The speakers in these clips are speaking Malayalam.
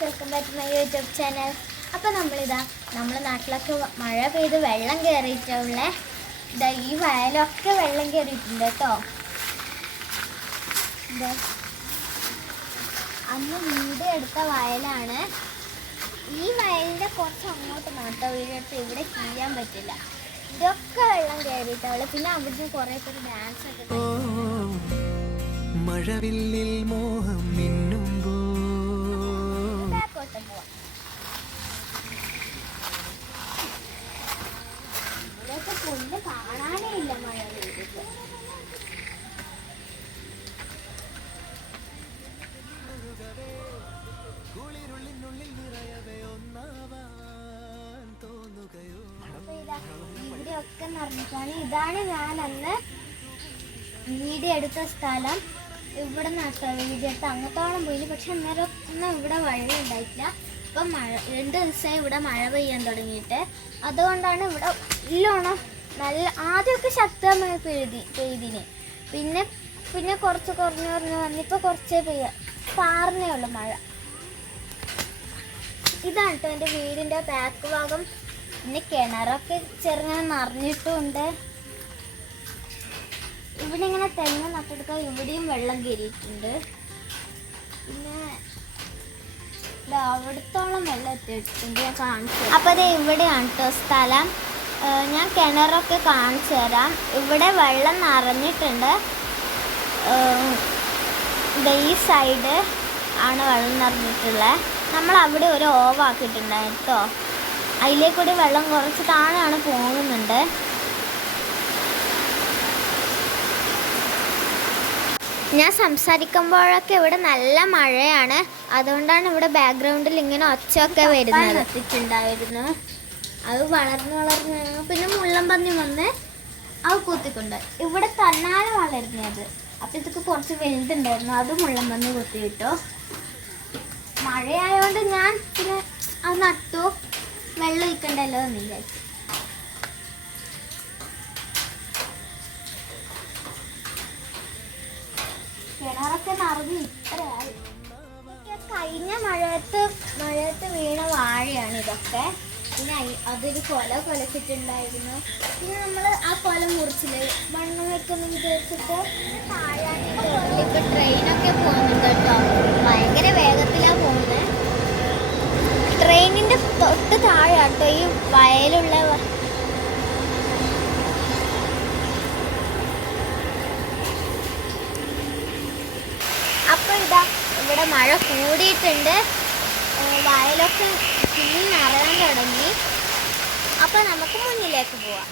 Welcome back my YouTube channel അപ്പോൾ നമ്മളിതാ നമ്മുടെ നാട്ടിലൊക്കെ മഴ പെയ്ത് വെള്ളം കയറിയിട്ടുള്ള ഇതാ ഈ വയലൊക്കെ വെള്ളം കയറിയിട്ടുണ്ട് കേട്ടോ. അന്ന് വീട് എടുത്ത വയലാണ്. ഈ വയലിന്റെ കുറച്ച് അങ്ങോട്ട് മാത്രം വീടെടുത്ത് ഇവിടെ ചെയ്യാൻ പറ്റില്ല. ഇതൊക്കെ വെള്ളം കയറിയിട്ടുള്ളു പിന്നെ അവിടുന്ന് കുറേ പേര് ഡാൻസ് ഒക്കെ മഴവില്ലിൽ മോഹം ഇവിടെയൊക്കെ നിറഞ്ഞിട്ടാണ്. ഇതാണ് ഞാൻ അന്ന് വീഡിയോ എടുത്ത സ്ഥലം. ഇവിടെ നിന്നാട്ടോ വീഡിയോ എടുത്ത്. അങ്ങത്തോളം പോയില്ല. പക്ഷെ അന്നേരം ഇവിടെ വഴി ഉണ്ടായിട്ടില്ല. ഇപ്പം മഴ രണ്ട് ദിവസമായി ഇവിടെ മഴ പെയ്യാൻ തുടങ്ങിയിട്ട്. അതുകൊണ്ടാണ് ഇവിടെ നല്ലോണം നല്ല ആദ്യമൊക്കെ ശക്തമായി പെയ്തി പെയ്തിന്. പിന്നെ പിന്നെ കുറച്ച് കുറഞ്ഞു കുറഞ്ഞു വന്നിപ്പോൾ കുറച്ചേ പെയ്യ പാർന്നേ ഉള്ളൂ മഴ. ഇതാണ് കേട്ടോ എന്റെ വീടിന്റെ ബാക്ക് ഭാഗം. പിന്നെ കിണറൊക്കെ ചെറുങ്ങനെ നിറഞ്ഞിട്ടുണ്ട്. ഇവിടെ ഇങ്ങനെ തെങ്ങ് നട്ടെടുക്കാൻ ഇവിടെയും വെള്ളം കയറിയിട്ടുണ്ട്. പിന്നെ അവിടത്തോളം വെള്ളം എത്തിയിട്ടുണ്ട് ഞാൻ കാണിച്ചു അപ്പോൾ അത് ഇവിടെയാണ് കേട്ടോ സ്ഥലം. ഞാൻ കിണറൊക്കെ കാണിച്ചു തരാം. ഇവിടെ വെള്ളം നിറഞ്ഞിട്ടുണ്ട്. ഈ സൈഡ് ആണ് വെള്ളം നിറഞ്ഞിട്ടുള്ളത് നമ്മൾ അവിടെ ഒരു ഓവാക്കിയിട്ടുണ്ടായിരുന്നു കേട്ടോ അതിലേക്കൂടി വെള്ളം കുറച്ച് താഴെയാണ് പോകുന്നുണ്ട്. ഞാൻ സംസാരിക്കുമ്പോഴൊക്കെ ഇവിടെ നല്ല മഴയാണ്. അതുകൊണ്ടാണ് ഇവിടെ ബാക്ക്ഗ്രൗണ്ടിൽ ഇങ്ങനെ ഒച്ചയൊക്കെ വരുന്നത്. എത്തിയിട്ടുണ്ടായിരുന്നു അത് വളർന്ന് വളർന്ന് പിന്നെ മുള്ളംപന്നി വന്ന് അത് കുത്തിക്കൊണ്ട്. ഇവിടെ തന്നാലെ വളരുന്നത് അപ്പം ഇതൊക്കെ കുറച്ച് വലുതുണ്ടായിരുന്നു. അത് മുള്ളംപന്നി കുത്തി കിട്ടും മഴയായതുകൊണ്ട് ഞാൻ പിന്നെ അത് നട്ടു. വെള്ളം ഒഴിക്കണ്ടല്ലോ എന്ന് വിചാരിച്ചു. കിണറൊക്കെ നിറഞ്ഞ് ഇത്രയായി. കഴിഞ്ഞ മഴയത്ത് മഴയത്ത് വീണ വാഴയാണ് ഇതൊക്കെ. പിന്നെ അതൊരു കൊല കൊലച്ചിട്ടുണ്ടായിരുന്നു. പിന്നെ നമ്മൾ ആ കൊല മുറിച്ചിൽ മണ്ണ് വെക്കുന്നു വിചാരിച്ചിട്ട് ഇപ്പൊ ട്രെയിനൊക്കെ പോകുന്നുണ്ട് കേട്ടോ. ട്രെയിനിന്റെ തൊട്ട് താഴെ കേട്ടോ ഈ വയലുള്ള അപ്പൊ ഇതാ ഇവിടെ മഴ കൂടിയിട്ടുണ്ട്. വയലൊക്കെ നിറയാൻ തുടങ്ങി. അപ്പോൾ നമുക്ക് മുന്നിലേക്ക് പോവാം.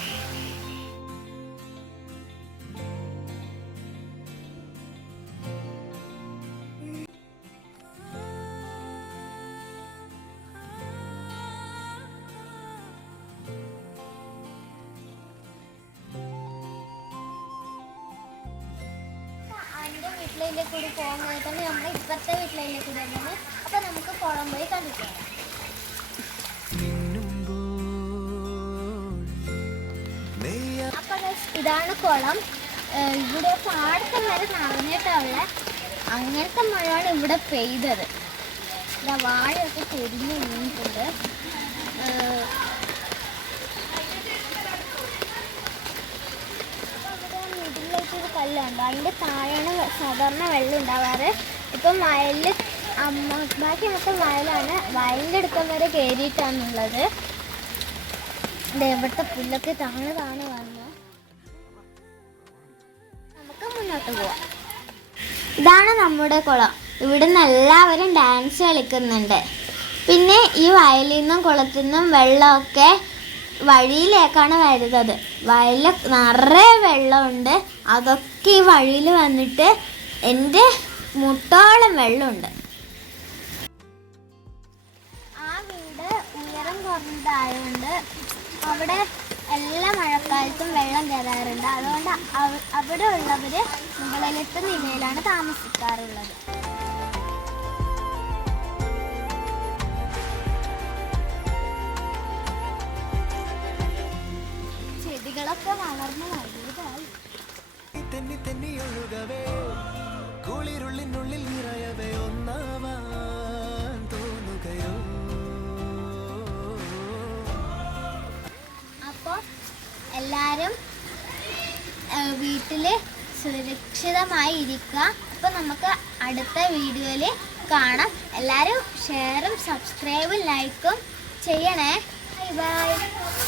വീട്ടിലേക്ക് കൂടി പോകുന്നത് തന്നെ നമ്മുടെ ഇപ്പുറത്തെ വീട്ടിലേക്ക് കൂടി വന്നത് അപ്പോൾ നമുക്ക് കുളം പോയി കണ്ടിട്ട് ഇതാണ് കുളം. ഇവിടെ പാടത്തെ വരെ നിറഞ്ഞിട്ടുള്ള അങ്ങനത്തെ മഴയാണ് ഇവിടെ പെയ്തത്. വാഴയൊക്കെ പൊരിഞ്ഞ് വീണിട്ടുണ്ട് ഏഹ് അപ്പോൾ ഇവിടെ ഉണ്ടോ. അതിന്റെ താഴെയാണ് സാധാരണ വെള്ളം ഉണ്ടാവാറ്. ഇപ്പം വയലിൽ അമ്മ ബാക്കി മൊത്തം വയലാണ്. വയലിന്റെ അടുക്കം വരെ കയറിയിട്ടാണുള്ളത്. ഇവിടുത്തെ പുല്ലൊക്കെ താണു താണു വന്ന്. നമുക്ക് മുന്നോട്ട് പോവാം. ഇതാണ് നമ്മുടെ കുളം. ഇവിടെ നിന്ന് എല്ലാവരും ഡാൻസ് കളിക്കുന്നുണ്ട്. പിന്നെ ഈ വയലിൽ നിന്നും കുളത്തിൽ നിന്നും വെള്ളമൊക്കെ വഴിയിലേക്കാണ് വരുന്നത്. വയലിൽ നിറയെ വെള്ളമുണ്ട്. അതൊക്കെ ഈ വഴിയിൽ വന്നിട്ട് എന്റെ മുട്ടോളം വെള്ളമുണ്ട്. ആ വീട് ഉയരം കുറഞ്ഞതായതുകൊണ്ട് അവിടെ എല്ലാ മഴക്കാലത്തും വെള്ളം കയറാറുണ്ട്. അതുകൊണ്ട് അവിടെ ഉള്ളവർ മുകളിലത്തെ നിലയിലാണ് താമസിക്കാറുള്ളത്. തെന്നിയൊഴുകവേ കുളിരുള്ളിനുള്ളിൽ നിറയവേ ഒന്നാവാൻ തോന്നുകയോ? അപ്പോൾ എല്ലാരും വീട്ടിൽ സുരക്ഷിതമായി ഇരിക്കുക അപ്പോൾ നമുക്ക് അടുത്ത വീഡിയോയിൽ കാണാം. എല്ലാവരും ഷെയറും സബ്സ്ക്രൈബും ലൈക്കും ചെയ്യണേ. Bye bye.